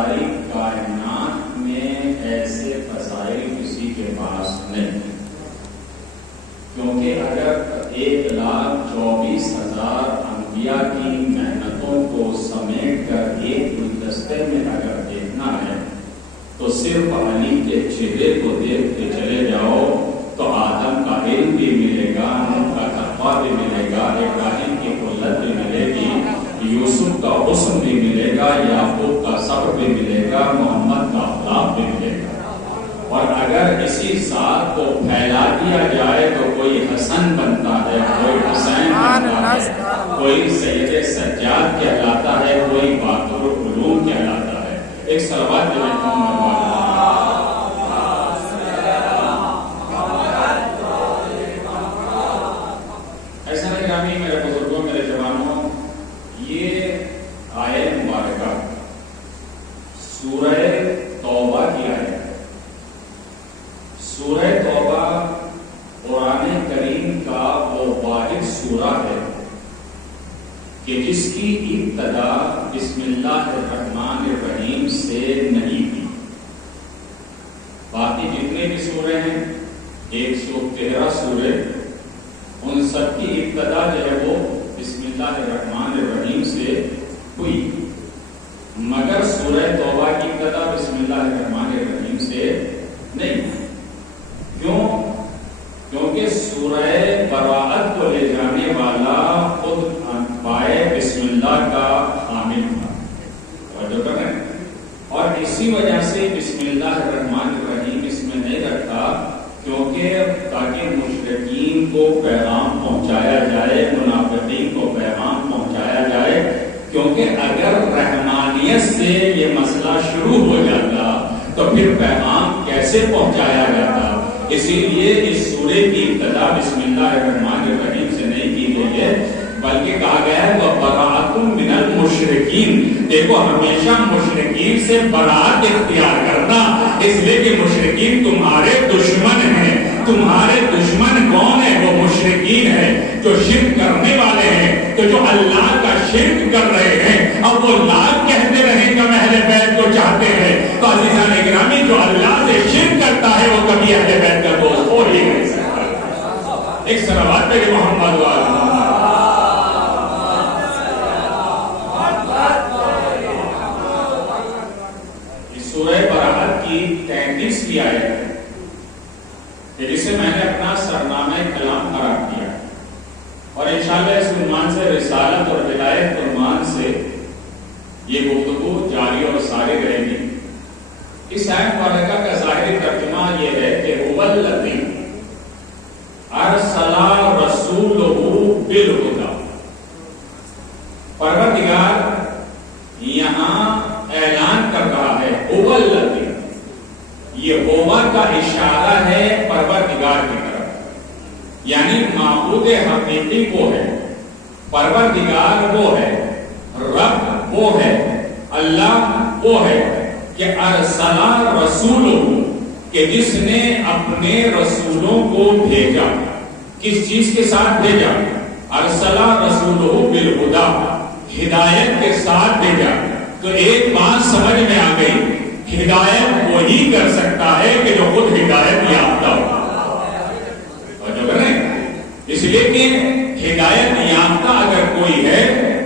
ساری کائنات میں ایسے فضائل کسی کے پاس نہیں، کیونکہ اگر 1,24,000 انبیاء کی محنتوں کو سمیٹ کر ایک گلدستے میں اگر دیکھنا ہے تو صرف علی کے چہرے کو دیکھ کے چلے جاؤ تو آدم کا علم بھی ملے گا، نوح کا تقویٰ بھی ملے گا، ابراہیم کی قلت بھی ملے گی، یوسف کا حسن بھی ملے گا، یعقوب کا صبر بھی ملے گا، محمد کا اخلاق بھی ملے گا۔ اور اگر اسی ذات کو پھیلا دیا جائے تو کوئی حسن بنتا ہے، کوئی حسین بنتا ہے، کوئی سید سجاد کہلاتا ہے، کوئی باقر العلوم کہلاتا ہے۔ ایک صلوات جو میرے بزرگوں، میرے جوانوں، یہ آیت مبارکہ سورہ توبہ کی آیت، سورہ توبہ قرآن کریم کا وہ واحد سورہ ہے کہ جس کی ابتدا بسم اللہ الرحمن الرحیم سے نہیں تھی۔ باقی جتنے بھی سورے ہیں 113 سورے، ان سب کی ابتدا جو ہے وہ بسم اللہ الرحمن الرحیم سے ہوئی، مگر سورہ توبہ کی ابتدا بسم اللہ الرحمن الرحیم سے نہیں۔ کیوں؟ کیونکہ سورہ براءت کو لے جانے والا خود پائے بسم اللہ کا حامل تھا، توجہ کر رہے ہیں، اور اسی وجہ سے بسم اللہ الرحمن الرحیم اس میں نہیں رکھا، کیونکہ تاکہ مشرکین کو پیغام پہنچایا جائے، منافقین کو پیغام پہنچایا جائے، کیونکہ اگر رحمانیت سے یہ مسئلہ شروع ہو جاتا تو پھر پیغام کیسے پہنچایا جاتا۔ اسی لیے اس سورے کی ابتدا بسم اللہ الرحمن الرحیم سے نہیں کی گئی ہے، بلکہ کہا گیا ہے وَبَرَأَةٌ مِّنَ الْمُشْرِكِينَ۔ دیکھو ہمیشہ مشرکین سے برات اختیار کرنا، اس لیے کہ مشرکین تمہارے دشمن ہیں۔ تمہارے دشمن کون ہیں؟ وہ مشرکین ہیں، جو شرک کرنے والے ہیں، تو جو اللہ کا شرک کر رہے ہیں۔ اب وہ لاکھ کہتے رہیں کہ اہل بیت کو چاہتے ہیں، تو عزیزان گرامی جو اللہ سے شرک کرتا ہے وہ کبھی اہل بیت کا دوست ہو ہی نہیں سکتا۔ ایک صلوات پہ محمد وآلہ سورہ براءت کی 33 آیت ہے کہ جسے میں نے اپنا سرنامہ کلام قرار دیا، اور انشاءاللہ اس عنوان سے رسالت اور ولایت عنوان سے یہ گفتگو جاری اور ساری رہے گی۔ اس آیت مبارکہ کا ظاہری ترجمہ یہ ہے کہ هو الذی ارسل رسولہ بالہدی، پروردگار یہاں اعلان کر رہا ہے هو الذی، یہ ہوا کا اشارہ ہے پروردگار کی طرف، یعنی معبود حقیقی وہ ہے، پروردگار وہ ہے، رب وہ ہے، اللہ وہ ہے کہ ارسل رسولہ، کہ جس نے اپنے رسولوں کو بھیجا۔ کس چیز کے ساتھ بھیجا؟ ارسل رسولہ بالہدی، ہدایت کے ساتھ بھیجا۔ تو ایک بات سمجھ میں آ گئی، ہدایت وہی کر سکتا ہے کہ جو خود ہدایت یافتہ ہو، جو کر رہے ہیں، اس لیے کہ ہدایت یافتہ اگر کوئی ہے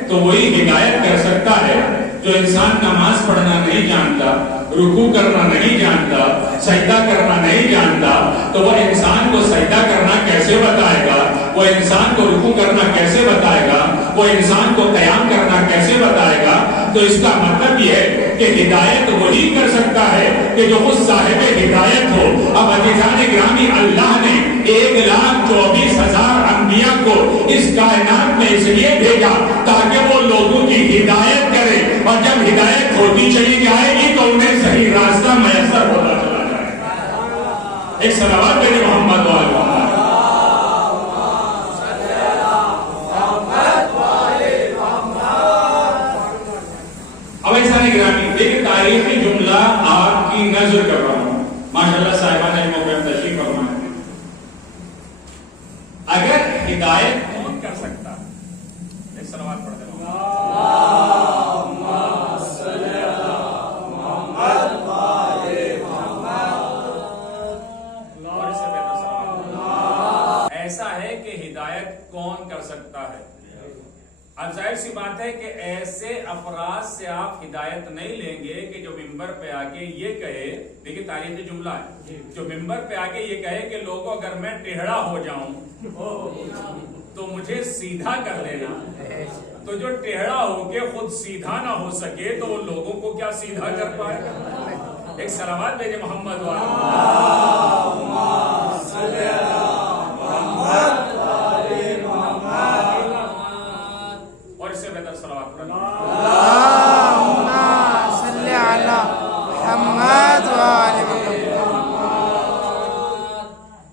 تو وہی ہدایت کر سکتا ہے۔ جو انسان نماز پڑھنا نہیں جانتا، رکوع کرنا نہیں جانتا، سجدہ کرنا نہیں جانتا، تو وہ انسان کو سجدہ کرنا کیسے بتائے گا؟ وہ انسان کو رکوع کرنا کیسے بتائے گا؟ وہ انسان کو قیام کرنا کیسے بتائے گا؟ تو اس کا مطلب یہ ہے کہ ہدایت وہی کر سکتا ہے کہ جو خود صاحب ہدایت ہو۔ اب عزیزان گرامی، اللہ نے 1,24,000 انبیاء کو اس کائنات میں اس لیے بھیجا تاکہ وہ لوگوں کی ہدایت کرے، اور جب ہدایت ہوتی چلی جائے گی تو انہیں صحیح راستہ میسر ہوتا چلا جائے گا۔ ایک صلوات پہ محمد وآلہ محمد۔ اب ایسا نہیں گرامی، ایک تاریخی جملہ آپ کی نظر کر رہا ہوں، ماشاءاللہ صاحبان الموقع تشریف فرمائیں۔ اگر ہدایت کون کر سکتا؟ ایک صلوات پڑھتے ہیں۔ بات ہے کہ ایسے افراد سے آپ ہدایت نہیں لیں گے کہ جو ممبر پہ آگے یہ کہے، دیکھیں تاریخی جملہ ہے، جو ممبر پہ آگے یہ کہے کہ لوگوں اگر میں ٹیڑھا ہو جاؤں تو مجھے سیدھا کر لینا، تو جو ٹیڑھا ہو کے خود سیدھا نہ ہو سکے تو وہ لوگوں کو کیا سیدھا کر پائے گا؟ ایک صلوات بھیجے محمد اور اس سے بہتر صلوات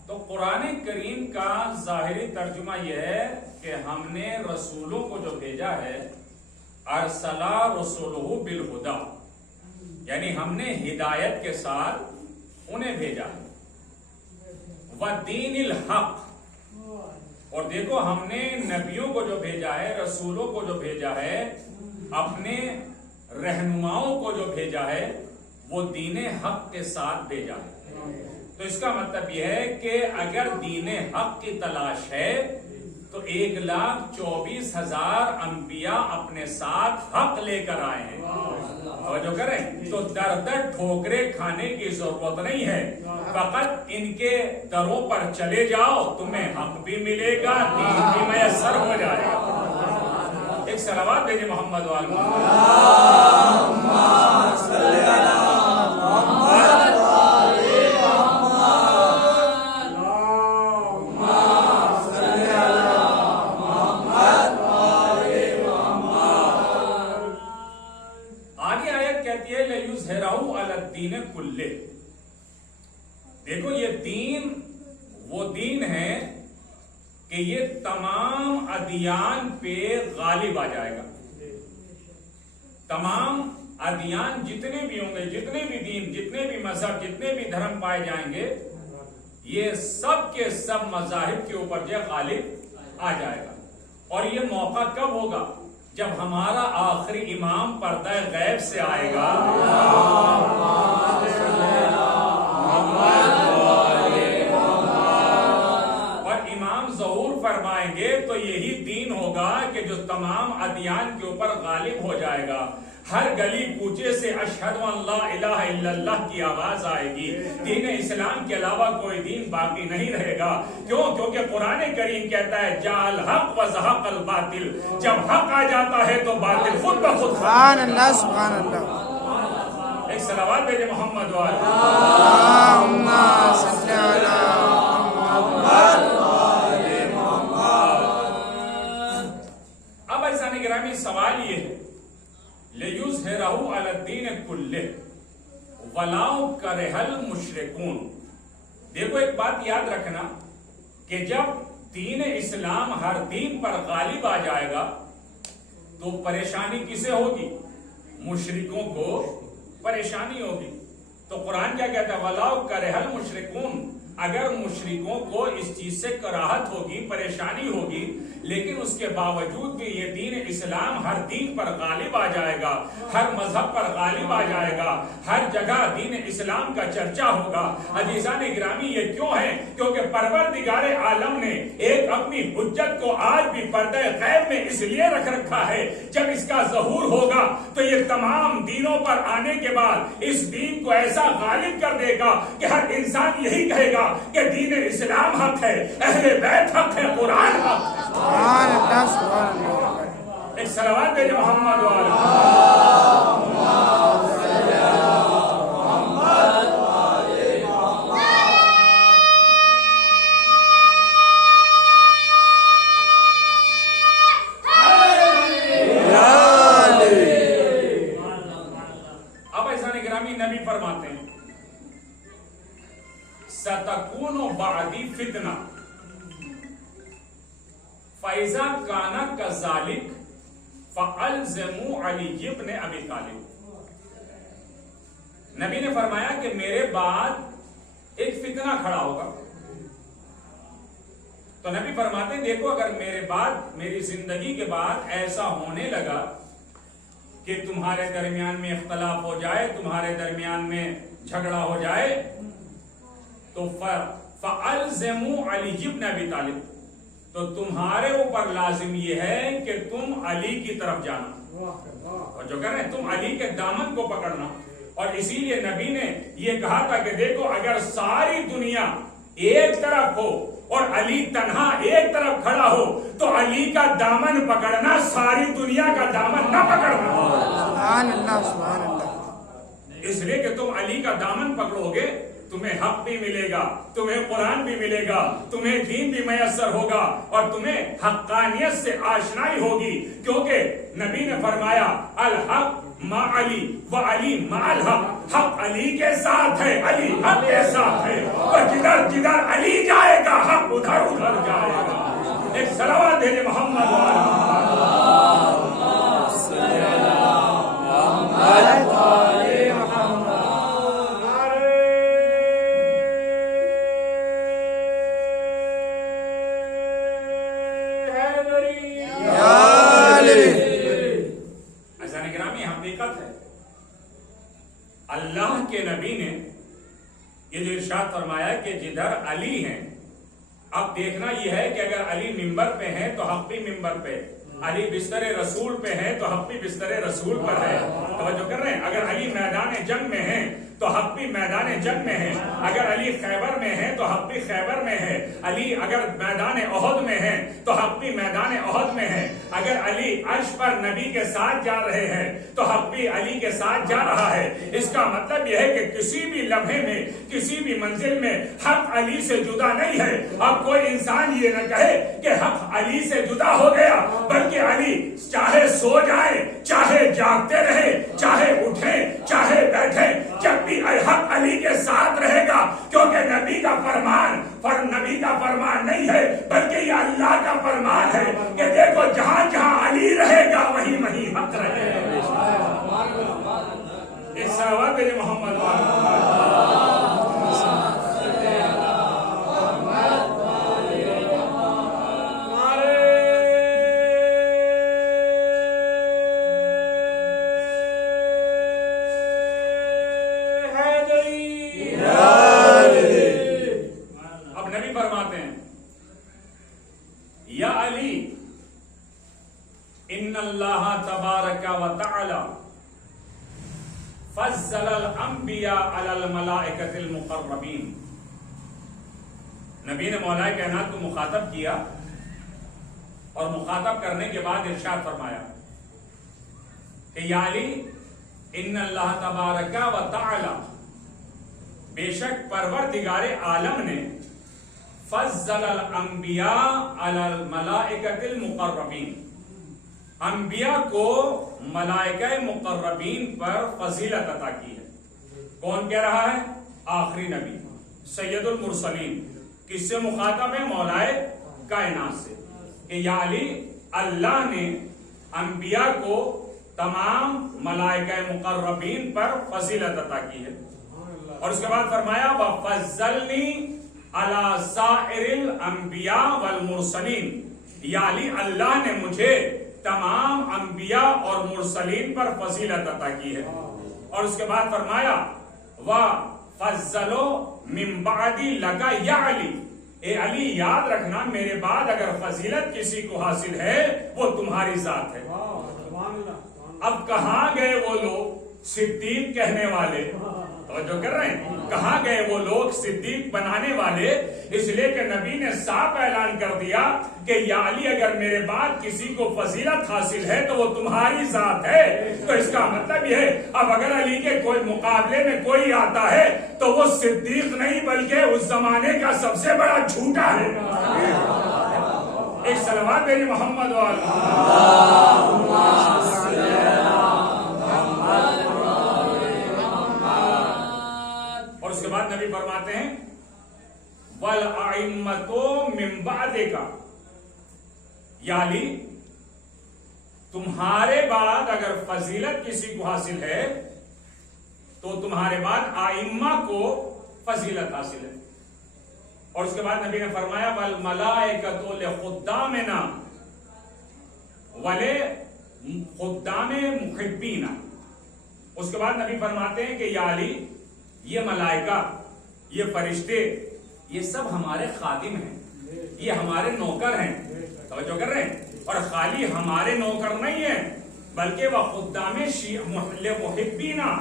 تو قرآن کریم کا ظاہری ترجمہ یہ ہے کہ ہم نے رسولوں کو جو بھیجا ہے، ارسلا رسولہ بالہدی، یعنی ہم نے ہدایت کے ساتھ انہیں بھیجا ہے، وَدِينِ الْحَقِّ، اور دیکھو ہم نے نبیوں کو جو بھیجا ہے، رسولوں کو جو بھیجا ہے، اپنے رہنماؤں کو جو بھیجا ہے وہ دین حق کے ساتھ بھیجا ہے۔ تو اس کا مطلب یہ ہے کہ اگر دین حق کی تلاش ہے تو 1,24,000 انبیاء اپنے ساتھ حق لے کر آئے ہیں۔ توجہ کریں، تو در در ٹھوکرے کھانے کی ضرورت نہیں ہے، فقط ان کے دروں پر چلے جاؤ، تمہیں حق بھی ملے گا، دین بھی میسر ہو جائے گا۔ ایک صلوات بھیجے محمد کلے۔ دیکھو یہ دین وہ دین ہے کہ یہ تمام ادیان پہ غالب آ جائے گا۔ تمام ادیان جتنے بھی ہوں گے، جتنے بھی دین، جتنے بھی مذہب، جتنے بھی دھرم پائے جائیں گے، یہ سب کے سب مذاہب کے اوپر جو غالب آ جائے گا۔ اور یہ موقع کب ہوگا؟ جب ہمارا آخری امام پردہ غیب سے آئے گا، اور امام ظہور فرمائیں گے، تو یہی دین ہوگا کہ جو تمام ادیان کے اوپر غالب ہو جائے گا۔ ہر گلی کوچے سے اشہد ان لا الہ الا اللہ کی آواز آئے گی۔ دین اسلام کے علاوہ کوئی دین باقی نہیں رہے گا۔ کیوں؟ کیونکہ قرآن کریم کہتا ہے جاء الحق وزهق الباطل، جب حق آ جاتا ہے تو باطل خود بخود سبحان اللہ سبحان اللہ۔ ایک صلوات بھیجے محمد اللہم صلی علی محمد۔ اب عزیزان گرامی سوال یہ ہے، لِيُظْهِرَهُ عَلَى الدِّينِ كُلِّهِ وَلَوْ كَرِهَ الْمُشْرِكُونَ۔ دیکھو ایک بات یاد رکھنا کہ جب دین اسلام ہر دین پر غالب آ جائے گا تو پریشانی کسے ہوگی؟ مشرکوں کو پریشانی ہوگی۔ تو قرآن کیا کہتا ہے؟ وَلَوْ كَرِهَ الْمُشْرِكُونَ، اگر مشرکوں کو اس چیز سے کراہت ہوگی، پریشانی ہوگی، لیکن اس کے باوجود بھی یہ دین اسلام ہر دین پر غالب آ جائے گا، ہر مذہب پر غالب آ جائے گا، ہر جگہ دین اسلام کا چرچا ہوگا۔ عزیزان گرامی یہ کیوں ہے؟ کیونکہ پروردگار عالم نے ایک اپنی حجت کو آج بھی پردہ غیب میں اس لیے رکھ رکھا ہے، جب اس کا ظہور ہوگا تو یہ تمام دینوں پر آنے کے بعد اس دین کو ایسا غالب کر دے گا کہ ہر انسان یہی کہے گا کہ دین اسلام حق ہے، اہل بیت حق ہے، قرآن حق ہے۔ سبحان اللہ سبحان اللہ۔ ایک صلوات بھیجے محمد اب ایسا گرامی نبی فرماتے ہیں سَتَكُونُ بَعْدِي فِتْنَةٌ فَإِذَا كَانَ كَذَلِكَ فَأَلْزِمُوا عَلِيَّ بْنَ أَبِي طَالِبٍ۔ نبی نے فرمایا کہ میرے بعد ایک فتنہ کھڑا ہوگا۔ تو نبی فرماتے ہیں دیکھو اگر میرے بعد، میری زندگی کے بعد ایسا ہونے لگا کہ تمہارے درمیان میں اختلاف ہو جائے، تمہارے درمیان میں جھگڑا ہو جائے، تو فَأَلْزِمُوا عَلِيَّ بْنَ أَبِي طَالِبٍ، تو تمہارے اوپر لازم یہ ہے کہ تم علی کی طرف جانا، اور جو کہہ رہے ہیں تم علی کے دامن کو پکڑنا. اور اسی لیے نبی نے یہ کہا تھا کہ دیکھو اگر ساری دنیا ایک طرف ہو اور علی تنہا ایک طرف کھڑا ہو تو علی کا دامن پکڑنا، ساری دنیا کا دامن نہ پکڑنا. سبحان اللہ سبحان اللہ. اس لیے کہ تم علی کا دامن پکڑو گے تمہیں حق بھی ملے گا، تمہیں قرآن بھی ملے گا، تمہیں دین بھی میسر ہوگا، اور تمہیں حقانیت سے آشنائی ہوگی. کیونکہ نبی نے فرمایا الحق مع علی و علی مع الحق، حق علی کے ساتھ ہے، علی حق کے ساتھ ہے، اور جدھر جدھر علی جائے گا حق ادھر ادھر جائے گا. ایک صلوات بھیجے محمد اللہ کے نبی نے یہ جو ارشاد فرمایا کہ جدھر علی ہیں. اب دیکھنا یہ ہے کہ اگر علی منبر پہ ہیں تو حق بھی منبر پہ، علی بستر رسول پہ ہیں تو حق بھی بستر رسول پر ہے. توجہ کر رہے ہیں؟ اگر علی میدان جنگ میں ہیں تو حق بھی میدان جنگ میں ہے. اگر علی خیبر میں ہیں تو حق بھی خیبر میں ہے. علی اگر میدان احد میں ہیں تو حق بھی میدان احد میں ہے. اگر علی عرش پر نبی کے ساتھ جا رہے ہیں تو حق بھی علی کے ساتھ جا رہا ہے. اس کا مطلب یہ ہے کہ کسی بھی لمحے میں، کسی بھی منزل میں حق علی سے جدا نہیں ہے. اب کوئی انسان یہ نہ کہے کہ حق علی سے جدا ہو گیا، بلکہ علی چاہے سو جائے، چاہے جاگتے رہے، چاہے اٹھیں، چاہے بیٹھیں، جب بھی حق علی کے ساتھ رہے گا. کیونکہ نبی کا فرمان نبی کا فرمان نہیں ہے بلکہ یہ اللہ کا فرمان ہے کہ دیکھو جہاں جہاں علی رہے گا وہیں وہیں حق رہے گا. اس صلوات پہ محمد فضل الانبیاء علی الملائکۃ المقربین. نبی نے مولا کائنات کو مخاطب کیا اور مخاطب کرنے کے بعد ارشاد فرمایا کہ یا علی ان اللہ تبارک و تعالی، بے شک پروردگار عالم نے فضل الانبیاء علی الملائکۃ المقربین، انبیاء کو ملائکہ مقربین پر فضیلت عطا کی ہے. کون کہہ رہا ہے؟ آخری نبی سید المرسلین. کس سے مخاطب ہے؟ مولائے کائنات سے. کہ یا علی اللہ نے انبیاء کو تمام ملائکہ مقربین پر فضیلت عطا کی ہے. اور اس کے بعد فرمایا وَفَضَّلْنِي عَلَى سَائِرِ الْأَنْبِيَاءِ وَالْمُرْسَلِينَ. یا علی اللہ نے مجھے تمام انبیاء اور مرسلین پر فضیلت عطا کی ہے. اور اس کے بعد فرمایا وَفَضَّلُوا مِن بَعْدِي لَكَ يَا عَلِي. اے علی یاد رکھنا میرے بعد اگر فضیلت کسی کو حاصل ہے وہ تمہاری ذات ہے. اب کہاں گئے وہ لوگ صدیق کہنے والے؟ جو کر رہے ہیں کہاں گئے وہ لوگ صدیق بنانے والے؟ اس لیے کہ نبی نے صاف اعلان کر دیا کہ یا علی اگر میرے بعد کسی کو فضیلت حاصل ہے تو وہ تمہاری ذات ہے. تو اس کا مطلب یہ ہے اب اگر علی کے کوئی مقابلے میں کوئی آتا ہے تو وہ صدیق نہیں بلکہ اس زمانے کا سب سے بڑا جھوٹا ہے. ایک صلوات میری محمد اور اس کے بعد نبی فرماتے ہیں وَالْأَئِمَّةُ مِن بَعْدِكَ. یا علی تمہارے بعد اگر فضیلت کسی کو حاصل ہے تو تمہارے بعد ائمہ کو فضیلت حاصل ہے. اور اس کے بعد نبی نے فرمایا وَالْمَلَائِكَةُ لِخُدَّامِنَا وَلِخُدَّامِ مُحِبِّينَ. اس کے بعد نبی فرماتے ہیں کہ یا علی یہ ملائکہ، یہ فرشتے، یہ سب ہمارے خادم ہیں. یہ ہمارے نوکر ہیں، توجہ کر رہے ہیں، اور خالی ہمارے نوکر نہیں ہیں بلکہ وہ خدام محبینا،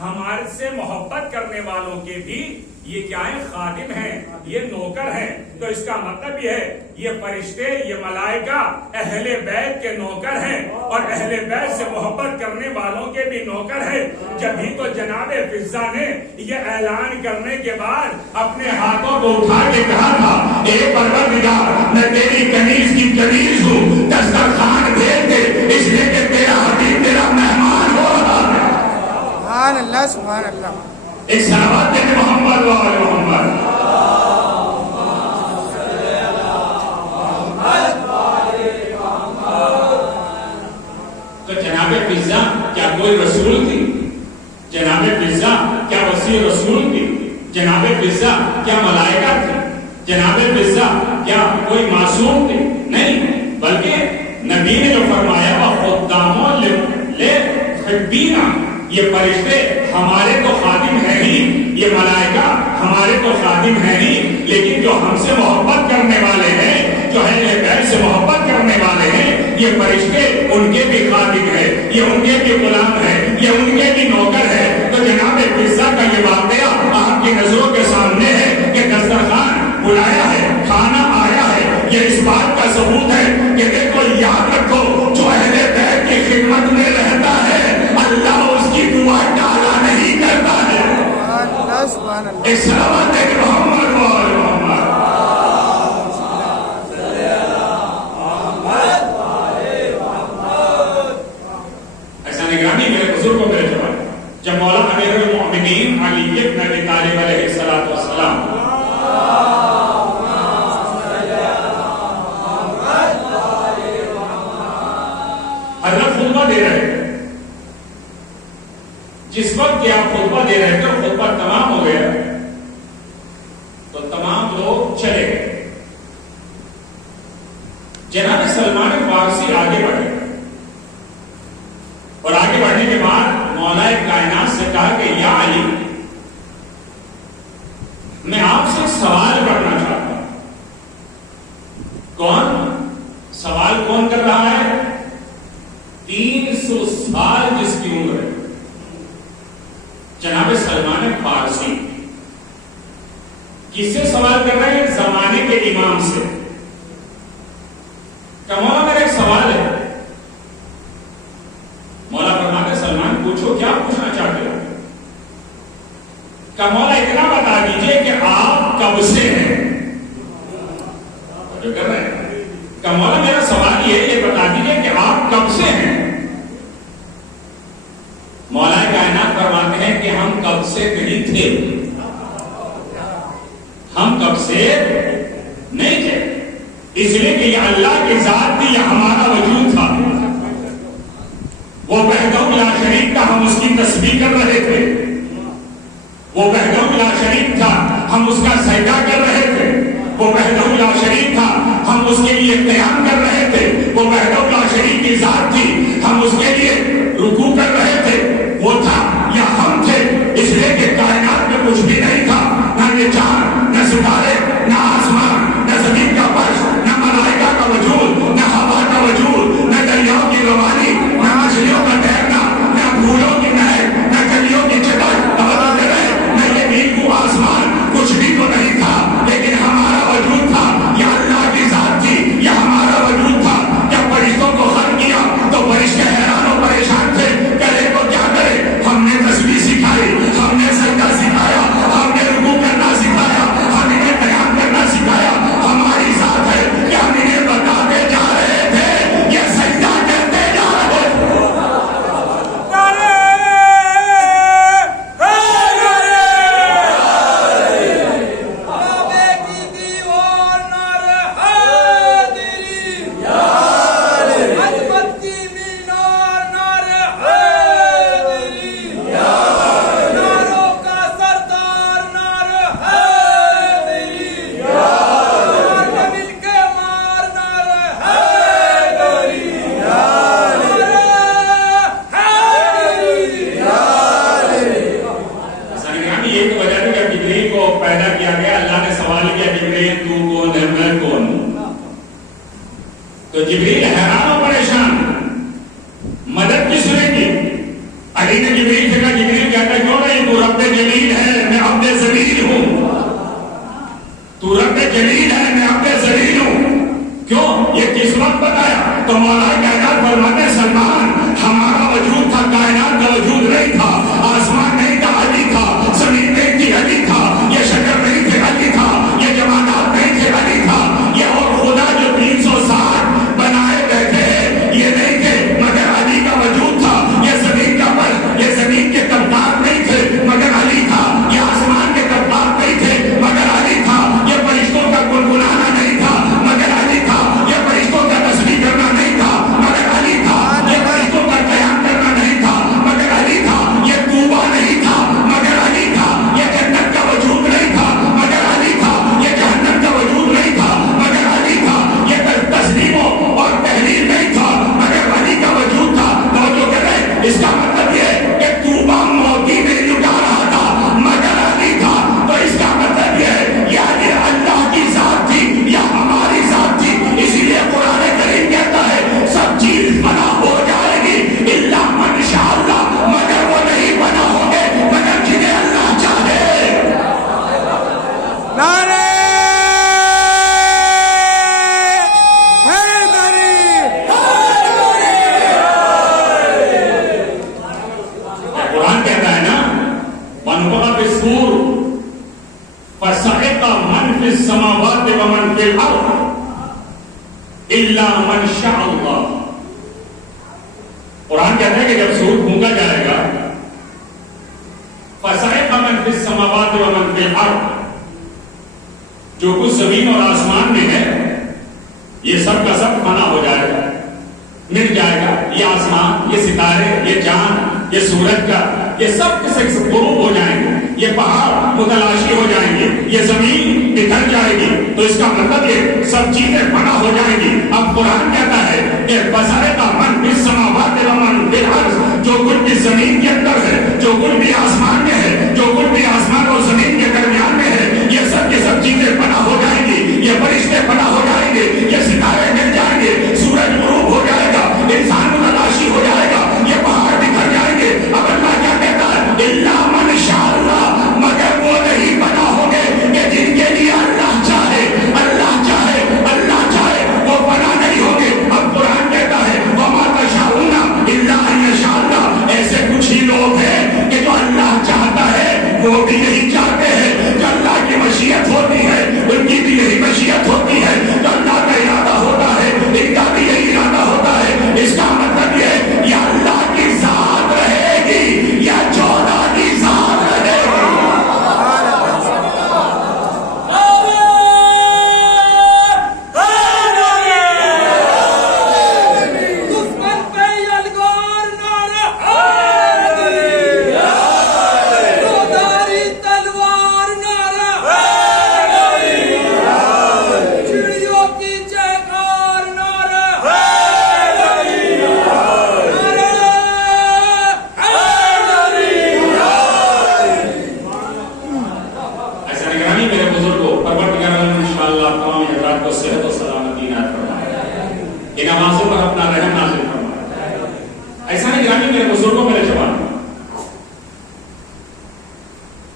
ہمارے سے محبت کرنے والوں کے بھی یہ کیا ہے؟ خادم ہیں، یہ نوکر ہیں۔ تو اس کا مطلب یہ ہے یہ فرشتے، یہ ملائکہ اہل بیت کے نوکر ہیں اور اہل بیت سے محبت کرنے والوں کے بھی نوکر ہیں۔ جبھی تو جناب فضہ نے یہ اعلان کرنے کے بعد اپنے ہاتھوں کو اٹھا کے کہا تھا، اے پروردگار، میں تیری کنیز کی کنیز ہوں، دسترخوان بھیج دے، اس لیے کہ تیرا حبیب تیرا مہمان ہو رہا ہے۔ سبحان اللہ سبحان اللہ۔ ایک صلوات دے محمد و آل محمد۔ تو جناب فضہ کیا کوئی رسول تھی؟ جناب فضہ کیا وسیع رسول تھی؟ جناب فضہ کیا ملائکہ تھی؟ جناب فضہ کیا کوئی معصوم تھی؟ نہیں، بلکہ نبی نے جو فرمایا وہ خداموں لے خبینا، یہ فرشتے ہمارے تو خادم ہیں ہی، یہ ملائکہ ہمارے تو خادم ہیں ہی، لیکن جو ہم سے محبت کرنے والے ہیں، جو اہل بیت سے محبت کرنے والے ہیں، یہ فرشتے ان کے بھی خادم ہیں، یہ ان کے بھی غلام ہیں، یہ ان کے بھی نوکر ہیں۔ تو جناب فضہ کا یہ واقعہ آپ کی نظروں کے سامنے ہے کہ دسترخوان بلایا ہے، کھانا آیا ہے، یہ اس بات کا ثبوت ہے کہ دیکھو، یاد رکھو، جو اہل بیت کی خدمت میں رہتا ہے اللہ اس کی دعا ٹالا نہیں کرتا ہے۔ سبحان اللہ۔ ایک صلوات ہے محمد و آل محمد۔ ایسا نگرانی میرے حضور کو میرے جواب، جب مولا امیر المؤمنین علی بن ابی طالب علیہ الصلوۃ والسلام حضرت خطبہ دے رہے تھے، جس وقت کہ آپ خطبہ دے رہے تھے اور خطبہ تمام ہو گیا تو تمام لوگ چلے گئے۔ جناب سلمان فارسی آگے بڑھے اور آگے بڑھنے کے بعد مولا کائنات سے کہا کہ یا علی، میں آپ سے سوال کرنا چاہتا ہوں۔ کون سوال کون کر رہا ہے؟ 300 سال جس کی عمر ہے، جناب سلمان فارسی کس سے سوال کر رہے ہیں؟ زمانے کے امام سے۔ کہ مولا میرا ایک سوال ہے۔ مولا فرماتے سلمان پوچھو، کیا پوچھنا چاہتے ہو؟ کہ مولا اتنا بتا دیجئے کہ آپ کب سے ہیں؟ جو کر رہے ہیں کہ مولا میرا سوال یہ بتا دیجئے کہ آپ کب سے ہیں؟ مولا کائنات فرماتے ہیں کہ ہم کب سے نہیں تھے، ہم کب سے نہیں تھے، اس لیے کہ یہ اللہ کی ذات تھی، یہ ہمارا وجود تھا، وہ وحدہ لا شریک تھا، ہم اس کی تسبیح کر رہے تھے، وہ وحدہ لا شریک تھا، ہم اس کا سجدہ کر رہے تھے، وہ وحدہ لا شریک تھا، ہم اس کے لیے قیام کر رہے تھے، وہ وحدہ لا شریک کی ذات تھی، ہم اس کے لیے رکوع کر رہے تھے، وہ تھا یا ہم تھے، اس لیے کہ کائنات میں کچھ بھی نہیں تھا، نہ یہ چاند، نہ ستارے، نہ آسمان، نہ زمین کا فرش، نہ ملائکہ کا وجود، نہ ہوا کا وجود، نہ دریاؤں کی روانی، نہ مچھلیوں کا تیرنا، نہ پھولوں کی مہک، نہ کلیوں کی چٹک، نہ یہ نیل کو آسمان، کچھ بھی تو نہیں تھا، لیکن ہمارا وجود تھا، یہ اللہ کی ذات تھی، یہ ہمارا وجود تھا۔ جب فرشتوں کو خلق کیا تو فرشتے حیران فی السماوات ومن فی الارض الا من شاء اللہ. قرآن کہتا ہے کہ جب سور پھونکا جائے گا فصائق من فی السماوات ومن فی الارض، جو کچھ زمین اور آسمان میں ہے یہ سب کا سب فنا ہو جائے گا، مٹ جائے گا. یہ آسمان، یہ ستارے، یہ چاند، یہ سورج کا، یہ سب کے سب غروب ہو جائیں گے، یہ پہاڑ متلاشی ہو جائیں گے، یہ زمین بکھر جائے گی. تو اس کا مطلب یہ سب چیزیں فنا ہو جائیں گی. اب قرآن کہتا ہے کہ فصائق من فی السماوات ومن فی الارض، جو کچھ بھی زمین کے اندر ہے، جو کچھ بھی آسمان میں ہے، جو کچھ بھی آسمان اور زمین کے درمیان میں ہے، یہ سب کی سب چیزیں فنا ہو جائیں گی. یہ فرشتے فنا ہو جائیں گے، یہ ستارے مل جائیں گے، سورج غروب ہو جائے گا، انسان متلاشی ہو جائے گا، یہ پہاڑ بکھر جائیں گے. اب اللہ کیا کہتا ہے؟ الا من شاء اللہ، مگر وہ نہیں فنا ہوں گے کہ جن کے لیے اللہ چاہے، اللہ چاہے، اللہ چاہے وہ فنا نہیں ہوں گے. اب قرآن کہتا ہے وما تشاءون الا ان یشاء اللہ. ایسے کچھ ہی لوگ ہیں کہ جو اللہ چاہتا ہے وہ بھی یہی چاہتے ہیں. جو اللہ کی مشیت ہوتی ہے ان کی بھی یہی مشیت ہوتی ہے. جو اللہ کا ارادہ ہوتا ہے ان کا بھی یہی ارادہ ہوتا ہے. اس کا مطلب یہ یا اللہ کی ذات رہے گی یا چودہ کی ذات رہے گی.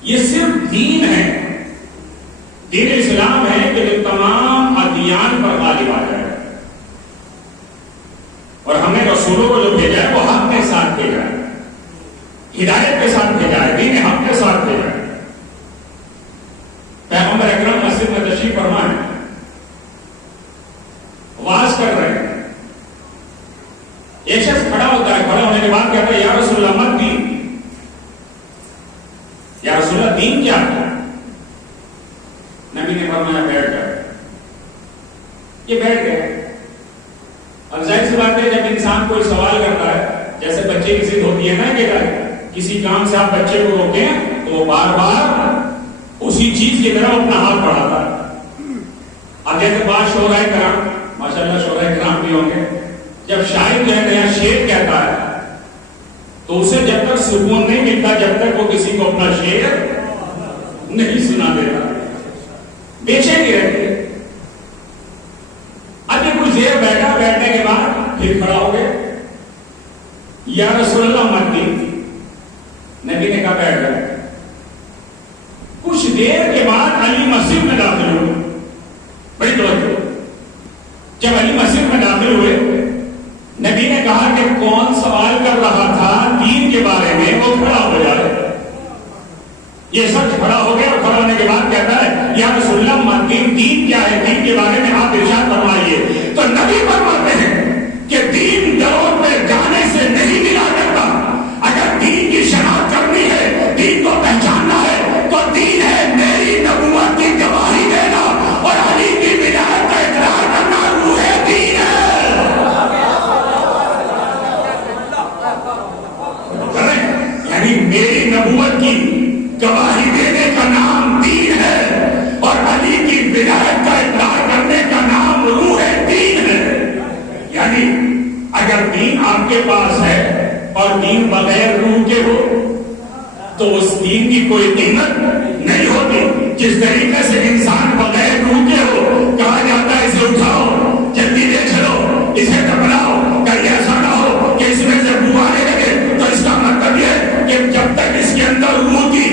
یہ صرف دین ہے، دین اسلام ہے کہ جو تمام ادیان پر غالب آ جائے. اور ہم نے رسولوں کو جو بھیجا ہے وہ حق کے ساتھ بھیجا ہے، ہدایت کے ساتھ بھیجا ہے، دین حق کے ساتھ بھیجا ہے. پیغمبر اکرم مسجد میں تشریف فرما ہے، واز کر رہے ہیں. ایک شخص کھڑا ہوتا ہے، کھڑا ہونے کے بعد کہتا ہے یا رسول اللہ مت دین، یا رسول اللہ دین کیا ہے؟ نبی نے فرمایا بیٹھ جائے. یہ بیٹھ گئے. اب ظاہر سی بات ہے جب انسان کوئی سوال کرتا ہے، جیسے بچے کی ضد ہوتی ہے نا کہ کسی کام سے آپ بچے کو روکیں تو وہ بار بار اسی چیز کی طرف اپنا ہاتھ بڑھاتا ہے. اب جیسے بات شعراء کرام، ماشاءاللہ شعراء کرام بھی ہوں گے، جب شاعر جو ہے نیا شعر کہتا ہے تو اسے جب تک سکون نہیں ملتا جب تک وہ کسی کو اپنا شعر نہیں سنا دیتا، بے چینی رہتی ہے. اب یہ کچھ دیر بیٹھا، بیٹھنے کے بعد پھر کھڑا ہو گئے. یا رسول اللہ مت دین. نبی نے کہا بیٹھ گئے. کچھ دیر کے بعد علی مسجد میں داخل ہوئے. بڑی توجہ. جب علی مسجد میں داخل ہوئے نبی نے کہا کہ کون سوال کر رہا تھا دین کے بارے میں وہ کھڑا ہو جائے. یہ سب کھڑا ہو گیا اور کھڑا ہونے کے بعد کہتا ہے یا رسول اللہ مت دین، دین کیا ہے؟ دین کے بارے میں آپ ارشاد فرمائیے. تو نبی فرماتے ہیں کہ دین دروں پہ جانے سے نہیں ملا کرتا. اگر دین کی شناخت کرنی ہے، دین کو پہچاننا ہے تو دین ہے میری نبوت کی گواہی دینا اور علی کی ولایت کا اقرار کرنا. روح دین ہے. یعنی میری نبوت کی گواہی دینے کا نام دین ہے اور علی کی ولایت کا اقرار کرنے کا نام روح دین ہے. یعنی اگر دین آپ کے پاس ہے اور دین بغیر روح کے ہو تو اس دین کی کوئی قیمت نہیں ہوتی. جس طریقے سے انسان بغیر روح کے ہو، کہا جاتا ہے اسے اٹھاؤ، جلدی لے چلو، اسے دبلاؤ، کہیں ایسا نہ ہو کہ اس میں سے بو آنے لگے. تو اس کا مطلب یہ کہ جب تک اس کے اندر روح کی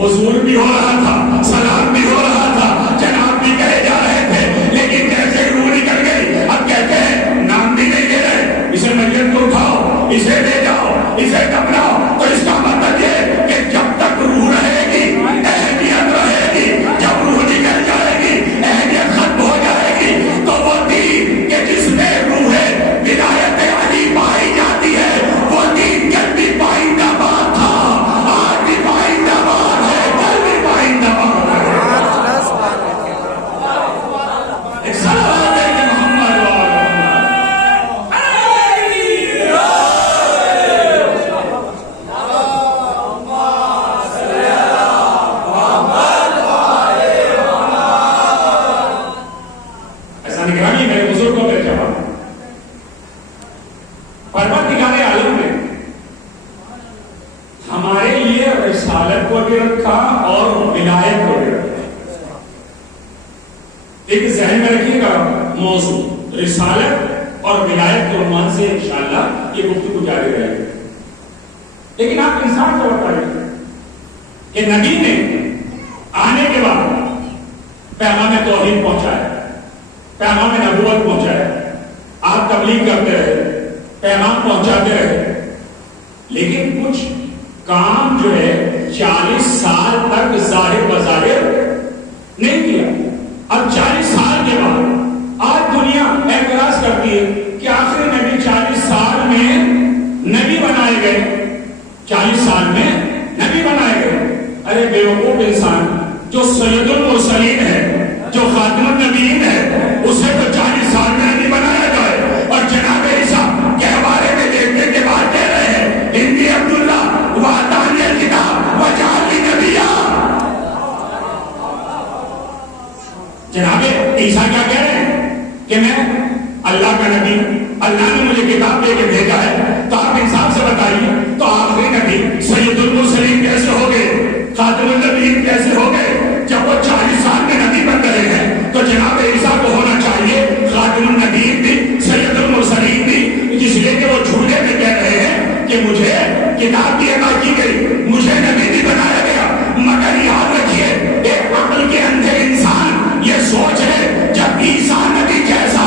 حضور بھی ہو رہا تھا، سلام بھی ہو رہا تھا، جناب بھی کہے جا رہے تھے، لیکن جیسے روح نکل گئی اب کہتے ہیں نام بھی نہیں لے رہے، اسے میت کو اٹھاؤ، اسے لے جاؤ، اسے دبلاؤ. تو اس کا مطلب یہ کہ جب تک روح رہے گی اہمیت رہے گی. جب روح نکل جائے گی موضوع رسالت اور ولایت کے عنوان سے انشاءاللہ یہ گفتگو جاری رہے گی. لیکن آپ انسان کو بتائیے کہ نبی نے آنے کے بعد پیغام توحید پہنچایا, پیغام نبوت پہنچایا, آپ تبلیغ کرتے رہے, پیغام پہنچاتے رہے, لیکن کچھ کام جو ہے 40 سال تک ظاہر بظاہر نہیں کیا. اب 40 سال کے بعد آج دنیا اعتراض کرتی ہے کہ آخری نبی 40 سال میں نبی بنائے گئے, 40 سال میں نبی بنائے گئے. ارے بیوقوف انسان, جو سید المرسلین ہے, جو خاتم النبیین ہے, اسے تو 40 سال میں نبی بنایا جائے. اور جناب عیسیٰ کے حوالے میں دیکھنے کے بعد کہہ رہے ہیں انی عبداللہ وآتانی الکتاب وجعلنی نبیا. جناب عیسیٰ کیا کہہ رہے ہیں کہ میں اللہ کا نبی, اللہ نے مجھے کتاب دے کے بھیجا ہے. تو آپ انصاف سے بتائیے, تو آخری نبی سید المرسلین کیسے ہو گئے, خاتم النبیین کیسے ہو گئے؟ جب وہ 40 سال میں نبی بن رہے ہیں تو جناب عیسیٰ کو ہونا چاہیے خاتم النبیین بھی, سید المرسلین بھی, اس لیے کہ وہ جھوٹے میں کہہ رہے ہیں کہ مجھے کتاب بھی عطا کی گئی, مجھے نبی بھی بنایا گیا. مگر یاد رکھیے ایک عقل کے اندھے انسان یہ سوچ ہے جب عیسیٰ نبی جیسا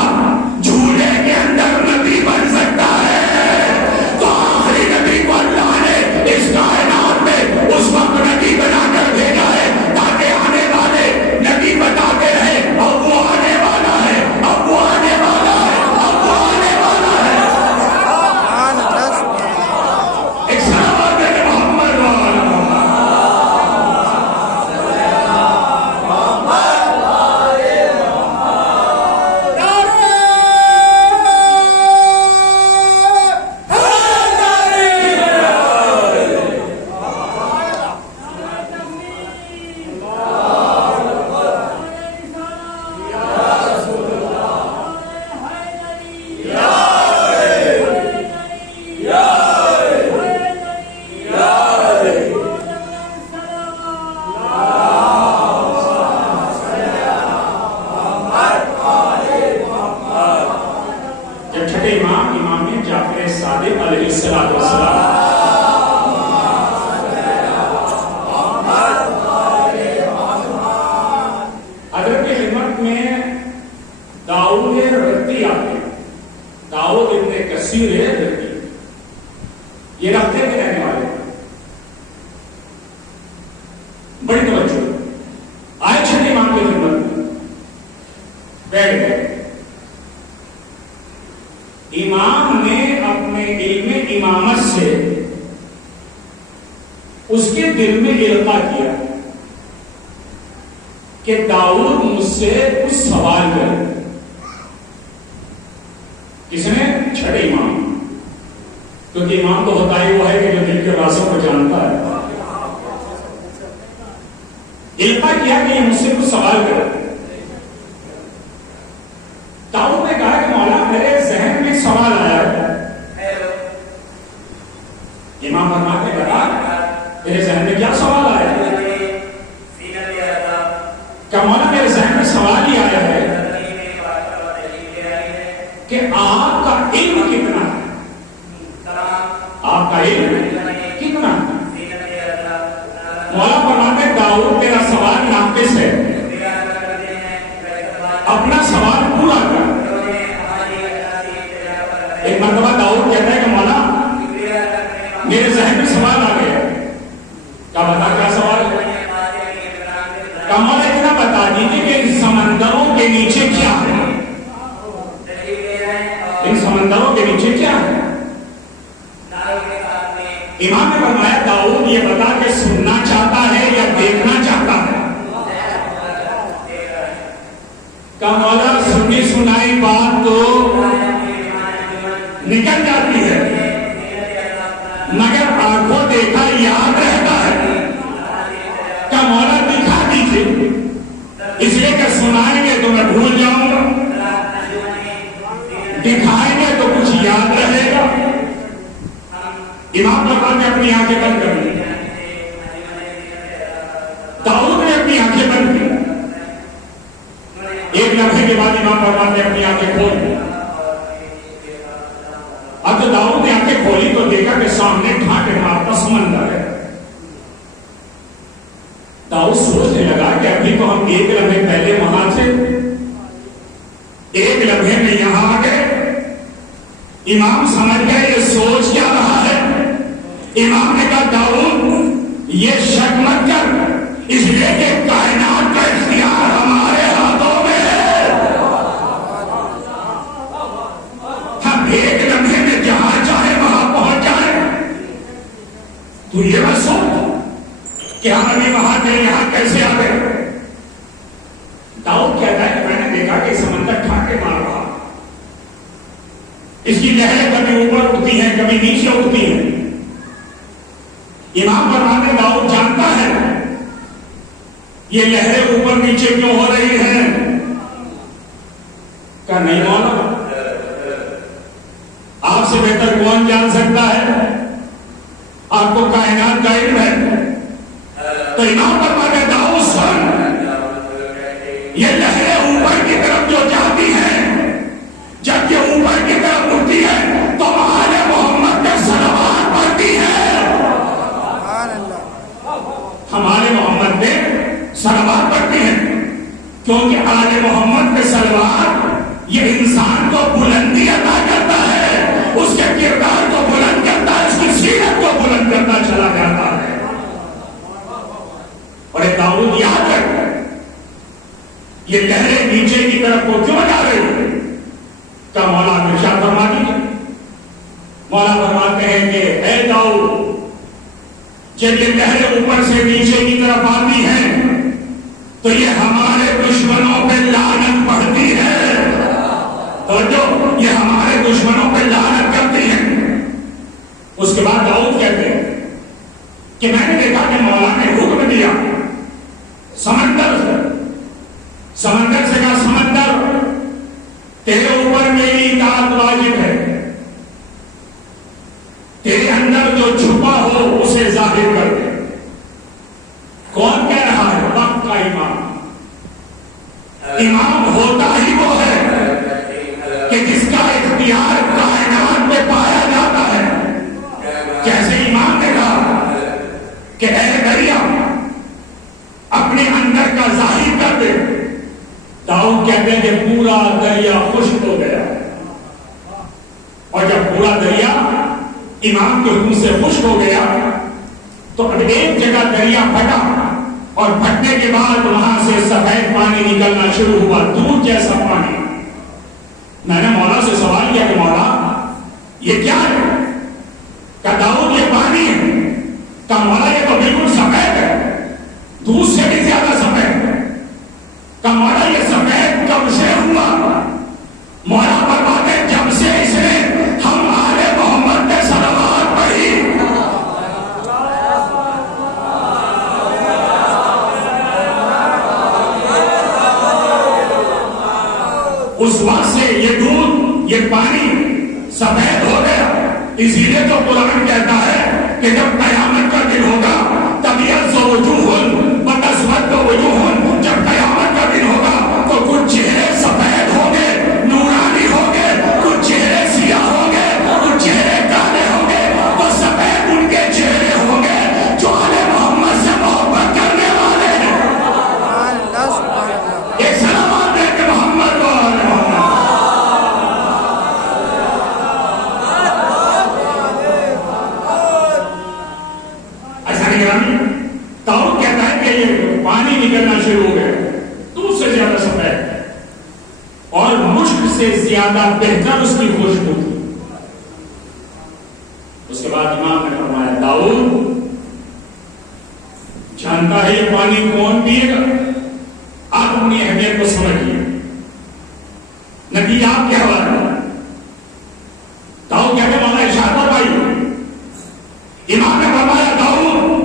جھولے کے اندر نبی بن سکتا ہے تو آخری نبی کو اللہ نے اس کائنات میں اس وقت نبی بنا کر بھیجا ہے تاکہ آنے والے نبی بتاتے رہے اب وہ آنے والا ہے, اب وہ آنے والا ہے, اب وہ آنے والا ہے. ایک صحابہ نے محمد والا امام نے فرمایا داؤد یہ بتا کہ سننا چاہتا ہے یا دیکھنا چاہتا ہے. کہ مولا سنی سنائی بات تو نکل جاتی ہے مگر آنکھوں دیکھا یاد رہتا ہے. کہ مولا دکھا دیجیے اس لیے کہ سنائیں گے تو میں بھول جاؤں گا, دکھائیں گے تو کچھ یاد رہے گا. امام بابا نے اپنی آنکھیں بند کر لی, داؤد نے اپنی آنکھیں بند کی. ایک لمحے کے بعد امام فرماتے ہیں اپنی آنکھیں کھول دی. اب تو داؤد نے آنکھیں کھولی تو دیکھا کہ سامنے ڈھانٹے مارتا سمندر ہے. داؤد سوچنے لگا کہ ابھی تو ہم ایک لمحے پہلے وہاں تھے, ایک لمحے میں یہاں آ گئے. امام سمجھ گئے یہ سوچ کیا رہا ہے. امام نے کہا داؤد یہ شک مت کر, اس لیے کہ کائنات کا اختیار ہمارے ہاتھوں میں ہے. ہم ایک لمحے میں جہاں چاہے وہاں پہنچ جائیں. تو یہ مت سوچ کہ ہم ابھی وہاں تھے یہاں کیسے آ گئے. داؤد کہتا ہے کہ میں نے دیکھا کہ سمندر ٹھاٹے مار رہا, اس کی لہریں کبھی اوپر اٹھتی ہیں کبھی نیچے اٹھتی ہیں. امام فرماتے ہیں داؤد جانتا ہے یہ لہریں اوپر نیچے کیوں ہو رہی ہیں. کہا نہیں مولا, آپ سے بہتر کون جان سکتا ہے, آپ کو کائنات کا علم ہے. تو امام فرماتے ہیں داؤد سن, یہ لہریں اوپر کی طرف جو جاتی ہیں, جب یہ اوپر کی طرف اٹھتی ہے تو آل محمد کے صلوات پڑھتی ہے. ہمارے محمد پہ صلوات پڑھتی ہیں, کیونکہ آل محمد پہ صلوات یہ انسان کو بلندی عطا کرتا ہے, اس کے کردار کو بلند کرتا ہے, اس کی سیرت کو بلند کرتا چلا جاتا ہے. اور ایک داؤد یاد کر یہ لہریں نیچے کی طرف کو کیوں جا رہی ہیں. کا مولا ارشاد فرما دیجیے. مولا فرماتے ہیں کہ اے داؤد جب یہ لہریں اوپر سے نیچے کی طرف آتی ہیں تو یہ ہمارے دشمنوں پہ لعنت پڑھتی ہے. تو جو یہ ہمارے دشمنوں پہ لعنت کرتی ہیں. اس کے بعد داؤد کہتے ہیں کہ میں نے دیکھا کہ مولا نے حکم دیا سمندر سے کہا سمندر تیرے اوپر میری اطاعت واجب ہے, تیرے اندر جو چھپا ہو اسے ظاہر کر دے. کون کہہ رہا ہے؟ وقت کا امام. امام ہوتا ہی وہ ہے کہ جس کا اختیار کائنات میں پایا جاتا ہے. جیسے امام نے کہا کہ اے دریا اپنے اندر کا ظاہر کر دے. داؤد کہتے ہیں کہ پورا دریا خشک ہو گیا, اور جب پورا دریا امام کے حکم سے خشک ہو گیا تو ایک جگہ دریا پھٹا, اور پھٹنے کے بعد وہاں سے سفید پانی نکلنا شروع ہوا, دودھ جیسا پانی. میں نے مولا سے سوال کیا کہ مولا یہ کیا ہے؟ کہ داؤد یہ پانی ہے. کہ مولا یہ تو بالکل سفید ہے, دودھ سے بھی زیادہ سفید ہے. کہ مولا یہ سفید کب سے ہوا؟ مولا فرماتے جب سے اس نے ہم آل محمد کے صلوات پڑھی. اس وقت سے یہ دودھ یہ پانی سفید ہو گیا. اسی لیے تو قرآن کہتا ہے کہ جب قیامت کا دن ہوگا تبیض وجوہ وتسود وجوہ, جب قیامت کا دن ہوگا تو کچھ چہرے سفید ہوں گے نورانی ہوں گے, کچھ چہرے سیاہ ہوں گے, کچھ چہرے کالے ہوں گے. تو سفید ان کے چہرے ہوں گے جو آل محمد سے محبت کرنے والے ہیں. ایک سلامات ہے کہ محمد کو آل محمد. ایسا نہیں داؤد کہتا ہے کہ یہ پانی نکلنا شروع ہو گیا, دودھ سے زیادہ سفید ہے, اور مشک سے زیادہ بہتر اس کی خوشبو تھی. اس کے بعد امام نے فرمایا داؤد جانتا ہے یہ پانی کون پیے گا؟ آپ اپنی اہمیت کو سمجھیے, نتیجہ آپ کے حوالے. داؤد کہتے مولا ارشاد فرمائیے. امام نے فرمایا داؤد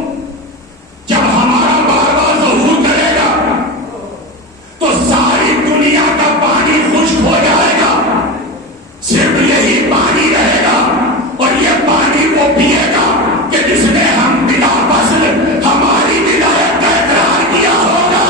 جب ہمارا بار بار ظہور کرے گا تو ساری دنیا کا پانی خشک ہو جائے گا, صرف یہی پانی رہے گا, اور یہ پانی وہ پیے گا کہ جس نے ہم بلا فصل ہماری ولایت کا اقرار کیا ہوگا.